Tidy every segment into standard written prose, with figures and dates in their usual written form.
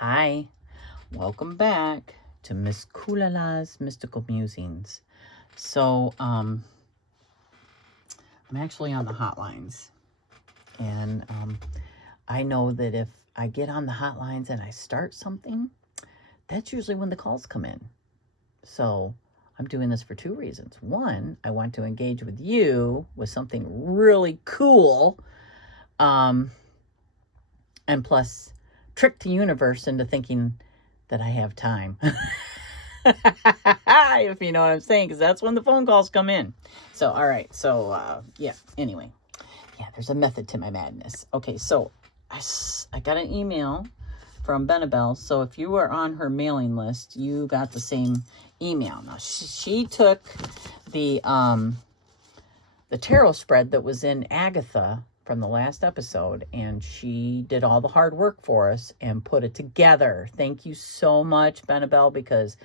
Hi, welcome back to Miss Kulala's Mystical Musings. So, I'm actually on the hotlines, and I know that if I get on the hotlines and I start something, that's usually when the calls come in. So, I'm doing this for two reasons. One, I want to engage with you with something really cool, and plus, trick the universe into thinking that I have time. If you know what I'm saying, because that's when the phone calls come in. So, all right. So, yeah, anyway. Yeah, there's a method to my madness. Okay, so I got an email from Benabel. So if you were on her mailing list, you got the same email. Now, she took the tarot spread that was in Agatha from the last episode, and she did all the hard work for us and put it together. Thank you so much, Benabel, because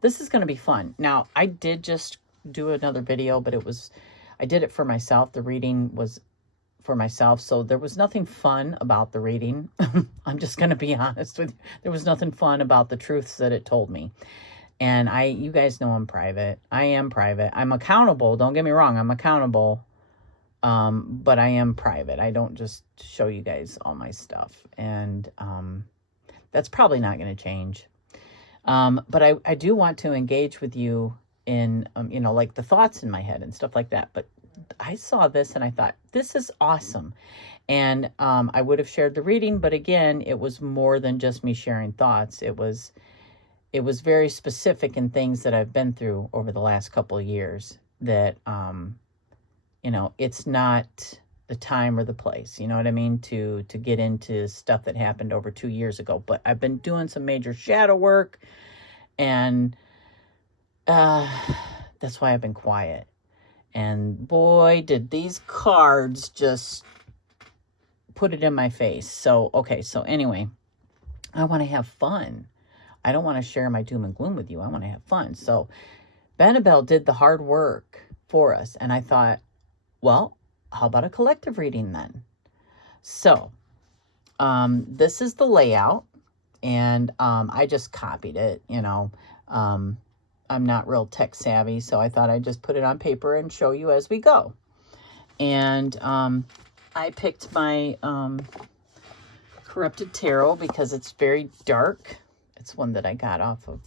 this is going to be fun. Now, I did just do another video, but I did it for myself. The reading was for myself, so there was nothing fun about the reading. I'm just going to be honest with you. There was nothing fun about the truths that it told me. And you guys know I'm private. I am private. I'm accountable. Don't get me wrong. I'm accountable. But I am private. I don't just show you guys all my stuff. And that's probably not going to change. But I do want to engage with you in, like the thoughts in my head and stuff like that. But I saw this and I thought, this is awesome. And I would have shared the reading, but again, it was more than just me sharing thoughts. It was very specific in things that I've been through over the last couple of years that, it's not the time or the place, you know what I mean, to get into stuff that happened over 2 years ago. But I've been doing some major shadow work, and that's why I've been quiet. And boy, did these cards just put it in my face. So, okay, so anyway, I want to have fun. I don't want to share my doom and gloom with you. I want to have fun. So Benabel did the hard work for us. And I thought, well, how about a collective reading then? So this is the layout. And I just copied it, I'm not real tech savvy, so I thought I'd just put it on paper and show you as we go. And I picked my Corrupted Tarot because it's very dark. It's one that I got off of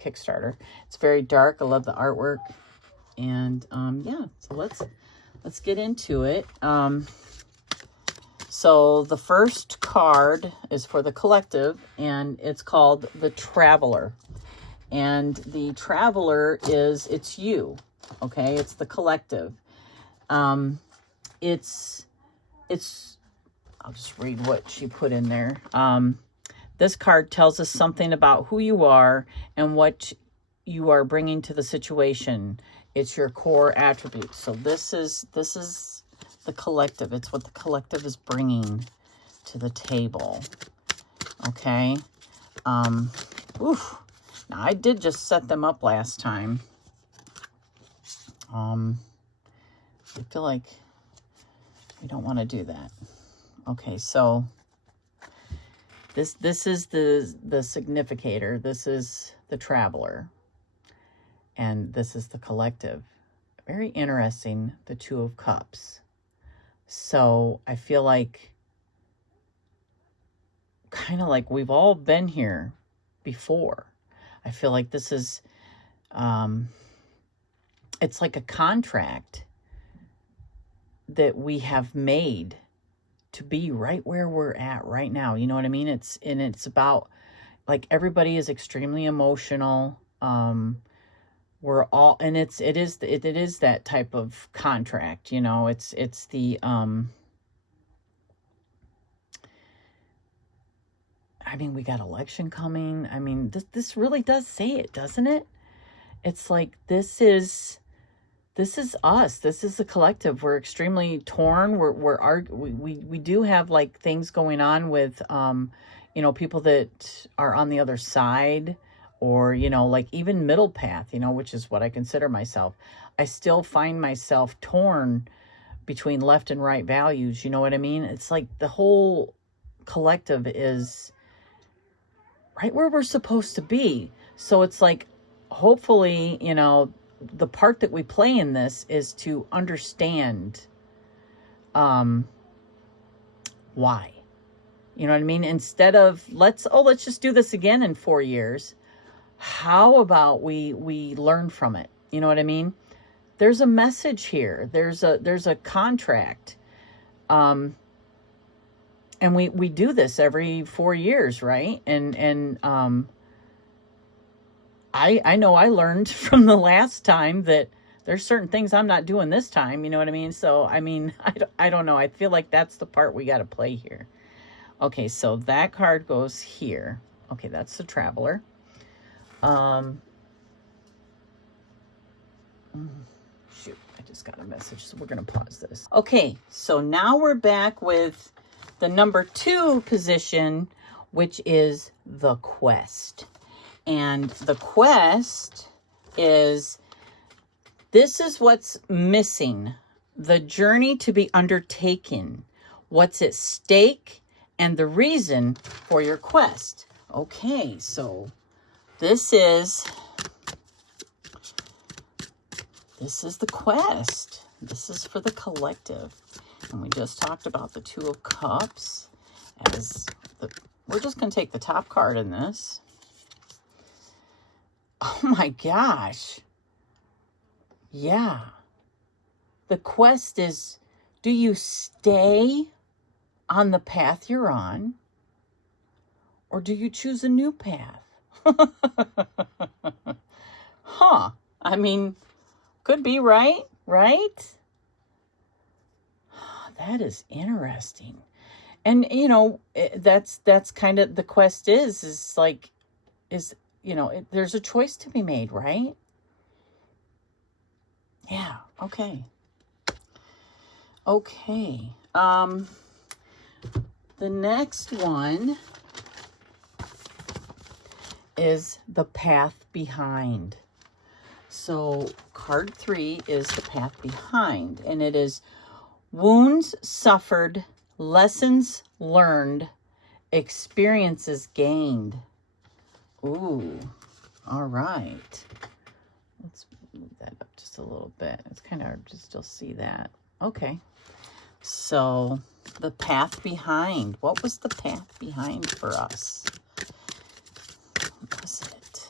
Kickstarter. It's very dark. I love the artwork. And yeah, so let's get into it. So the first card is for the collective, and it's called the Traveler. And the Traveler it's you, okay? It's the collective. It's I'll just read what she put in there. This card tells us something about who you are and what you are bringing to the situation. It's your core attributes. So this is the collective. It's what the collective is bringing to the table. Okay. Oof. Now, I did just set them up last time. I feel like we don't want to do that. Okay, so this is the significator. This is the Traveler. And this is the collective. Very interesting, the Two of Cups. So I feel like, kind of like we've all been here before. I feel like this is, it's like a contract that we have made to be right where we're at right now. You know what I mean? It's about, like, everybody is extremely emotional. We're all, and it is that type of contract, it's the, I mean, we got election coming. I mean, this really does say it, doesn't it? It's like, this is us. This is the collective. We're extremely torn. We do have, like, things going on with, people that are on the other side, or, like even middle path, which is what I consider myself. I still find myself torn between left and right values. You know what I mean? It's like the whole collective is right where we're supposed to be. So it's like, hopefully, you know, the part that we play in this is to understand why. You know what I mean? Instead of let's just do this again in 4 years. How about we learn from it? You know what I mean? There's a message here. There's a contract. And we do this every 4 years, right? And I know I learned from the last time that there's certain things I'm not doing this time. You know what I mean? So, I mean, I don't know. I feel like that's the part we got to play here. Okay, so that card goes here. Okay, that's the Traveler. Shoot, I just got a message, so we're going to pause this. Okay, so now we're back with the number 2 position, which is the Quest. And the Quest is, this is what's missing. The journey to be undertaken. What's at stake and the reason for your quest. Okay, so this is the quest. This is for the collective. And we just talked about the 2 of Cups as we're just going to take the top card in this. Oh my gosh. Yeah. The quest is, do you stay on the path you're on, or do you choose a new path? Huh. I mean, could be, right? Right? That is interesting. And, you know, that's kind of the quest is like, you know, there's a choice to be made, right? Yeah. Okay. Okay. The next one is the path behind. So card 3 is the path behind, and it is wounds suffered, lessons learned, experiences gained. Ooh, all right. Let's move that up just a little bit. It's kind of hard to still see that. Okay. So the path behind. What was the path behind for us? What was it?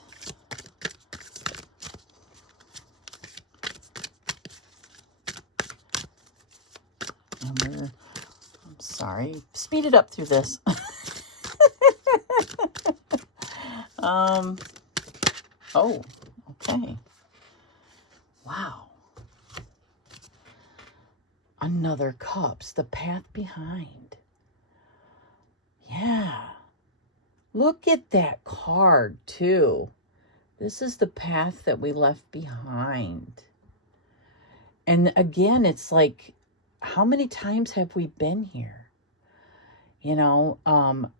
I'm sorry. Speed it up through this. Oh, okay. Wow. Another Cups, the path behind. Yeah. Look at that card, too. This is the path that we left behind. And again, it's like, how many times have we been here? You know, wow.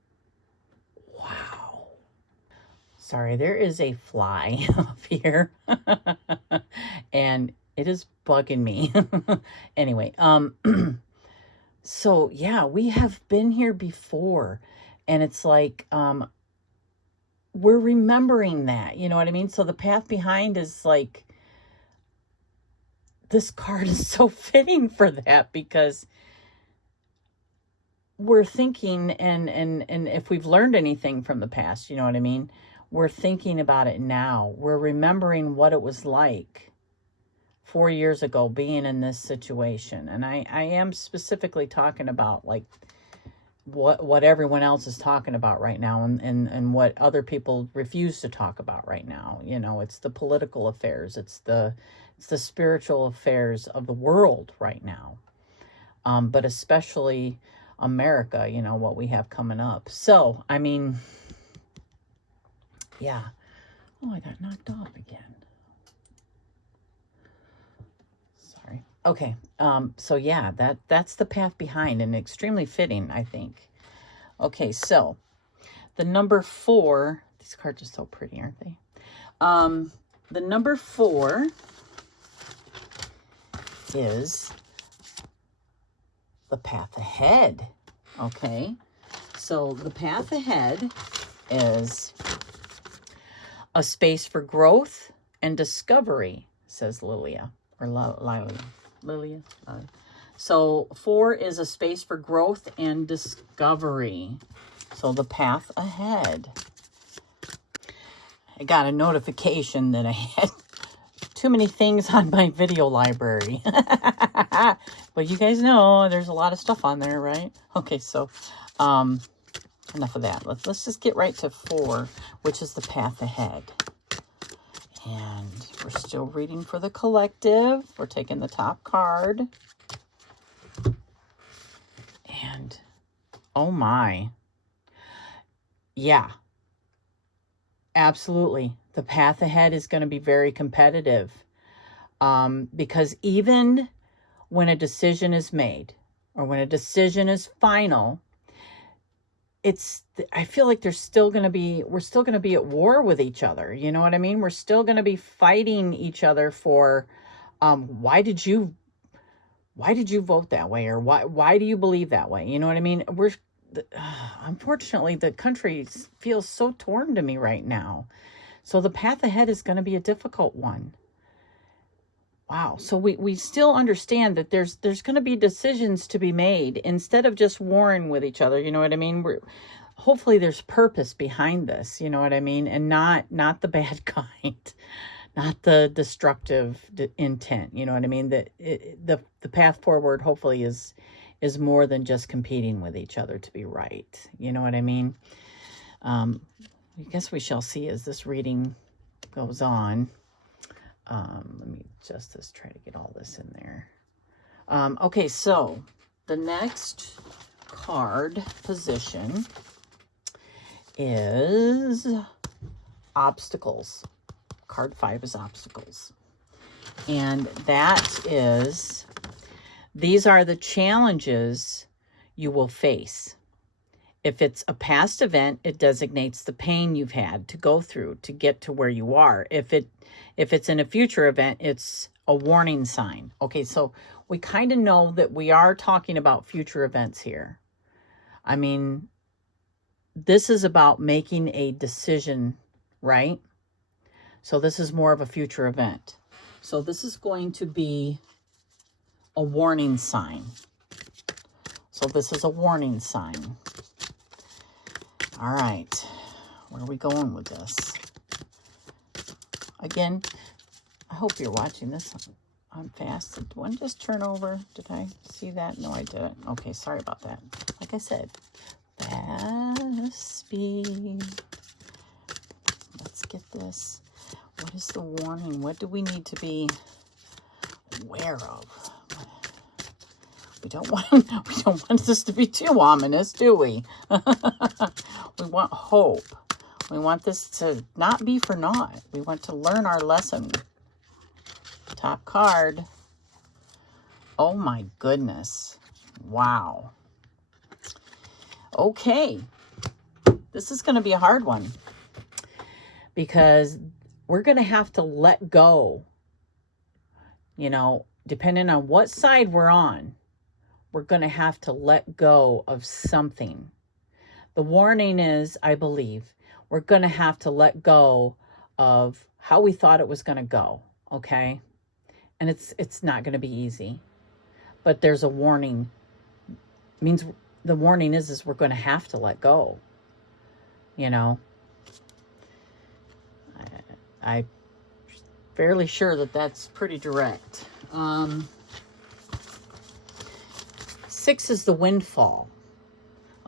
Sorry, there is a fly up here. And it is bugging me. Anyway, so yeah, we have been here before. And it's like, we're remembering that, you know what I mean? So the path behind is like, this card is so fitting for that, because we're thinking, and if we've learned anything from the past, you know what I mean? We're thinking about it now. We're remembering what it was like 4 years ago being in this situation. And I am specifically talking about like what everyone else is talking about right now, and what other people refuse to talk about right now. You know, it's the political affairs, it's the spiritual affairs of the world right now, but especially America, you know, what we have coming up. So I mean, yeah. Oh, I got knocked off again. Sorry. Okay. So yeah, that's the path behind, and extremely fitting, I think. Okay, so the number 4, these cards are so pretty, aren't they? The number 4 is the path ahead. Okay. So the path ahead is a space for growth and discovery, says Lilia, or Lilia. So 4 is a space for growth and discovery. So the path ahead. I got a notification that I had too many things on my video library. But you guys know there's a lot of stuff on there, right? Okay, so enough of that. Let's just get right to 4, which is the path ahead. And we're still reading for the collective. We're taking the top card. And oh my. Yeah. Absolutely. The path ahead is going to be very competitive. Because even when a decision is made or when a decision is final, I feel like we're still going to be at war with each other. You know what I mean? We're still going to be fighting each other for, why did you vote that way? Or why do you believe that way? You know what I mean? Unfortunately, the country feels so torn to me right now. So the path ahead is going to be a difficult one. Wow. So we still understand that there's going to be decisions to be made instead of just warring with each other. You know what I mean? Hopefully there's purpose behind this. You know what I mean? And not the bad kind, not the destructive intent. You know what I mean? The path forward hopefully is more than just competing with each other to be right. You know what I mean? I guess we shall see as this reading goes on. Let me adjust this, try to get all this in there. Okay, so the next card position is obstacles. Card 5 is obstacles. And these are the challenges you will face. If it's a past event, it designates the pain you've had to go through to get to where you are. If it's in a future event, it's a warning sign. Okay, so we kind of know that we are talking about future events here. I mean, this is about making a decision, right? So this is more of a future event. So this is going to be a warning sign. So this is a warning sign. All right, where are we going with this? Again, I hope you're watching this on fast. Did one just turn over? Did I see that? No, I didn't. Okay, sorry about that. Like I said, fast speed. Let's get this. What is the warning? What do we need to be aware of? We don't want this to be too ominous, do we? We want hope. We want this to not be for naught. We want to learn our lesson. Top card. Oh my goodness. Wow. Okay. This is going to be a hard one because we're going to have to let go. You know, depending on what side we're on, we're going to have to let go of something. The warning is, I believe, we're going to have to let go of how we thought it was going to go, okay? And it's not going to be easy. But there's a warning. It means the warning is we're going to have to let go. You know? I'm fairly sure that that's pretty direct. 6 is the windfall.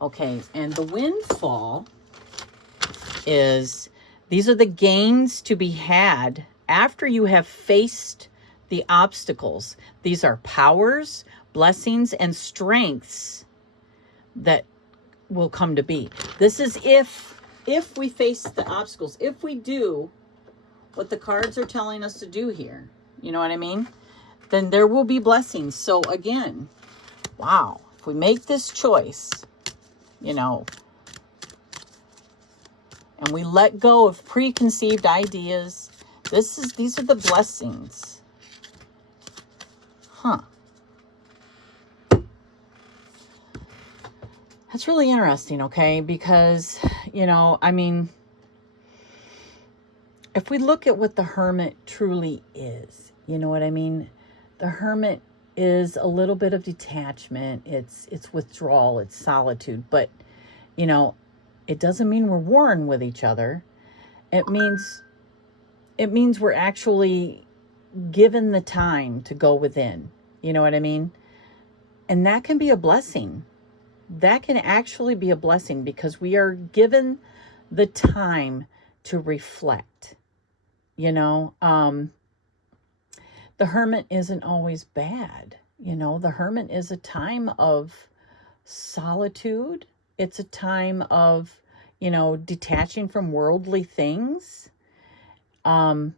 Okay, and the windfall these are the gains to be had after you have faced the obstacles. These are powers, blessings, and strengths that will come to be. This is if we face the obstacles, if we do what the cards are telling us to do here, you know what I mean? Then there will be blessings. So again, wow, if we make this choice, you know, and we let go of preconceived ideas, these are the blessings. Huh. That's really interesting, okay? Because, you know, I mean, if we look at what the hermit truly is, you know what I mean? The hermit is a little bit of detachment. It's withdrawal, it's solitude, but you know, it doesn't mean we're warring with each other. It means we're actually given the time to go within. You know what I mean? And that can be a blessing. That can actually be a blessing because we are given the time to reflect. You know, the hermit isn't always bad. You know, the hermit is a time of solitude. It's a time of, you know, detaching from worldly things. And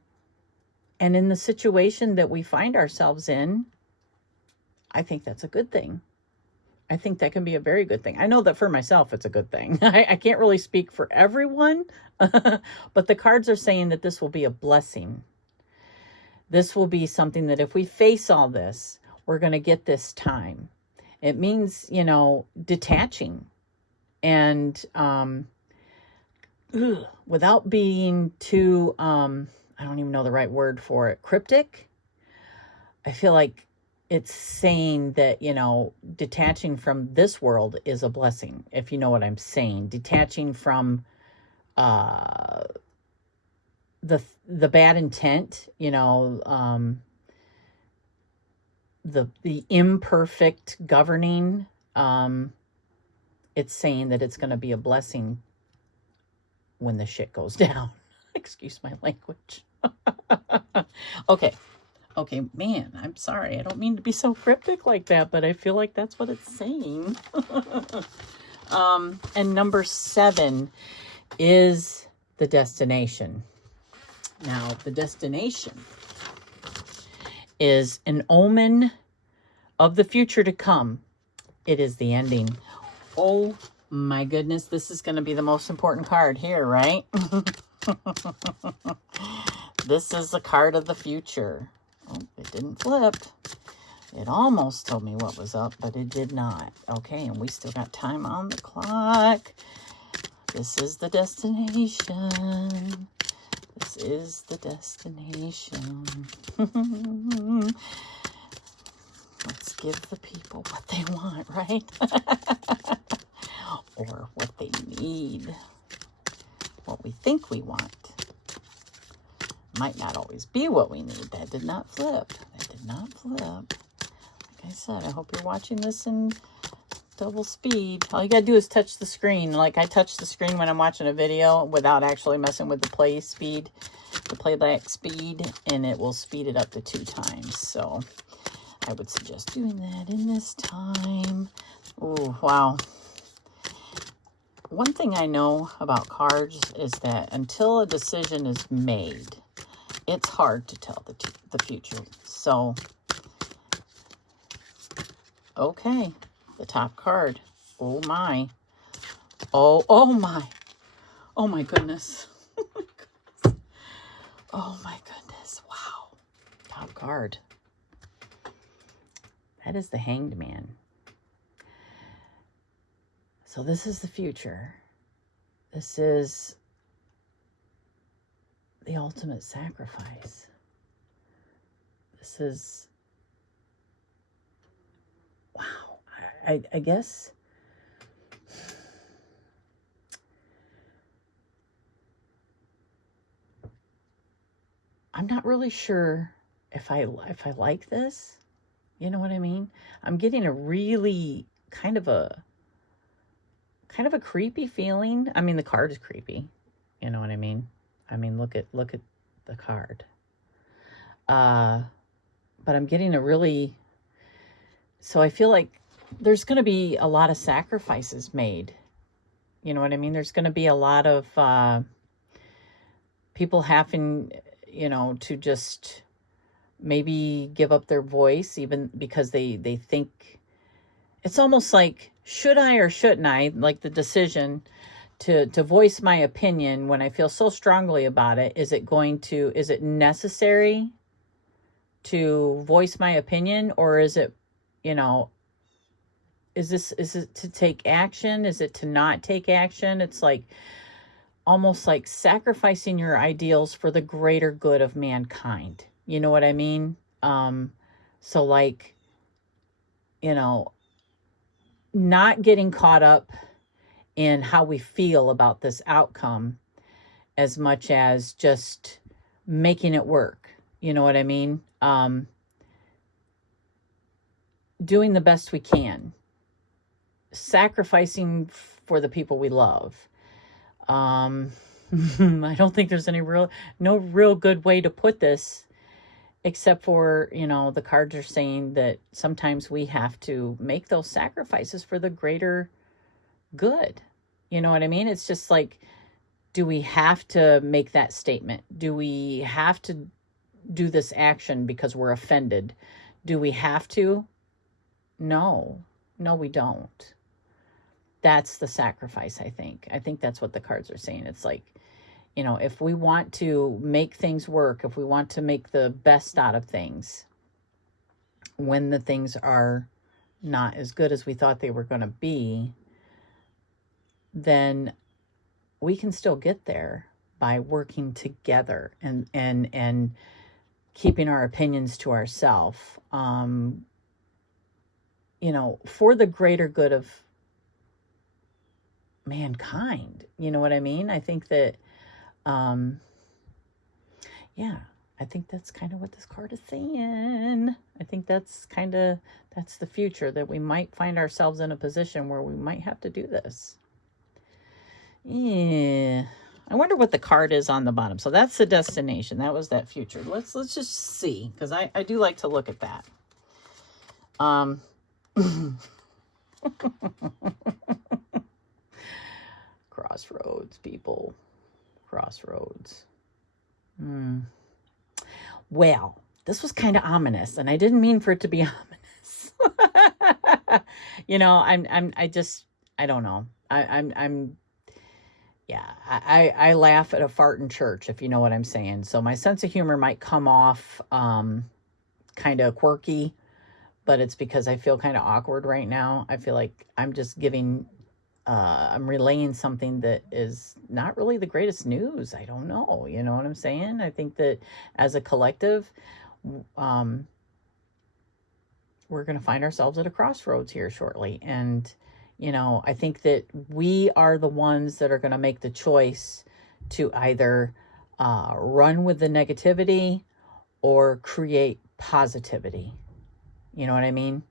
in the situation that we find ourselves in, I think that's a good thing. I think that can be a very good thing. I know that for myself, it's a good thing. I can't really speak for everyone, but the cards are saying that this will be a blessing. This will be something that if we face all this, we're going to get this time. It means, you know, detaching and without being too, I don't even know the right word for it, cryptic. I feel like it's saying that, you know, detaching from this world is a blessing, if you know what I'm saying. Detaching from the bad intent, you know, the imperfect governing. It's saying that it's going to be a blessing when the shit goes down. Excuse my language. Okay, man, I'm sorry. I don't mean to be so cryptic like that, but I feel like that's what it's saying. And number 7 is the destination. Now, the destination is an omen of the future to come. It is the ending. Oh my goodness, this is going to be the most important card here, right? This is the card of the future. Oh, it didn't flip. It almost told me what was up, but it did not. Okay, and we still got time on the clock. This is the destination. This is the destination. Let's give the people what they want, right? Or what they need. What we think we want. Might not always be what we need. That did not flip. That did not flip. Like I said, I hope you're watching this in double speed. All you gotta do is touch the screen. Like I touch the screen when I'm watching a video without actually messing with the play speed, the playback speed, and it will speed it up to 2 times. So I would suggest doing that in this time. Oh, wow. One thing I know about cards is that until a decision is made, it's hard to tell the future. So, okay, the top card. Oh my. Oh my. Oh my goodness. Oh my goodness. Wow. Top card. That is the Hanged Man. So this is the future. This is the ultimate sacrifice. This is, wow. I guess I'm not really sure if I like this. You know what I mean? I'm getting a really kind of a creepy feeling. I mean, the card is creepy. You know what I mean? I mean, look at the card. But I'm getting a really, so I feel like there's going to be a lot of sacrifices made. You know what I mean? There's going to be a lot of people having, you know, to just maybe give up their voice, even because they think it's almost like, should I or shouldn't I, like the decision to voice my opinion when I feel so strongly about it. Is it necessary to voice my opinion, or is it, you know, is it to take action? Is it to not take action? It's like almost like sacrificing your ideals for the greater good of mankind. You know what I mean? So like, you know, not getting caught up in how we feel about this outcome as much as just making it work. You know what I mean? Doing the best we can, sacrificing for the people we love. I don't think there's no real good way to put this, except for, you know, the cards are saying that sometimes we have to make those sacrifices for the greater good. You know what I mean? It's just like, do we have to make that statement? Do we have to do this action because we're offended? Do we have to? No, we don't. That's the sacrifice, I think. I think that's what the cards are saying. It's like, you know, if we want to make things work, if we want to make the best out of things, when the things are not as good as we thought they were going to be, then we can still get there by working together and keeping our opinions to ourselves, you know, for the greater good of mankind. You know what I mean? I think that, yeah, I think that's kind of what this card is saying. I think that's the future, that we might find ourselves in a position where we might have to do this. Yeah. I wonder what the card is on the bottom. So that's the destination. That was that future. Let's just see, because I do like to look at that. Crossroads, people. Crossroads. Well, this was kind of ominous, and I didn't mean for it to be ominous. You know, I don't know. Yeah, I laugh at a fart in church, if you know what I'm saying. So my sense of humor might come off kind of quirky, but it's because I feel kind of awkward right now. I feel like I'm just I'm relaying something that is not really the greatest news. I don't know. You know what I'm saying? I think that as a collective, we're going to find ourselves at a crossroads here shortly. And, you know, I think that we are the ones that are going to make the choice to either run with the negativity or create positivity. You know what I mean?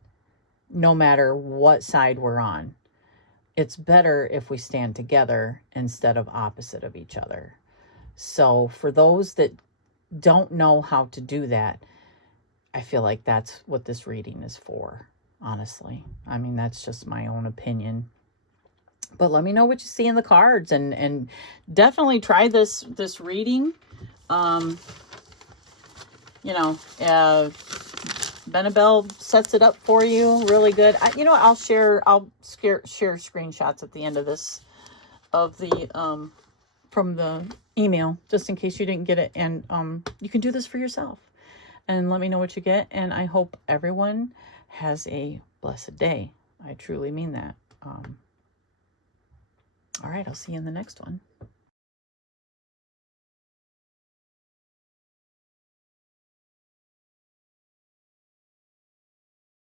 No matter what side we're on. It's better if we stand together instead of opposite of each other. So for those that don't know how to do that, I feel like that's what this reading is for, honestly. I mean, that's just my own opinion. But let me know what you see in the cards, and definitely try this reading. You know, Benabel sets it up for you really good. I'll share screenshots at the end of this, of the from the email, just in case you didn't get it. And you can do this for yourself and let me know what you get. And I hope everyone has a blessed day. I truly mean that. All right, I'll see you in the next one.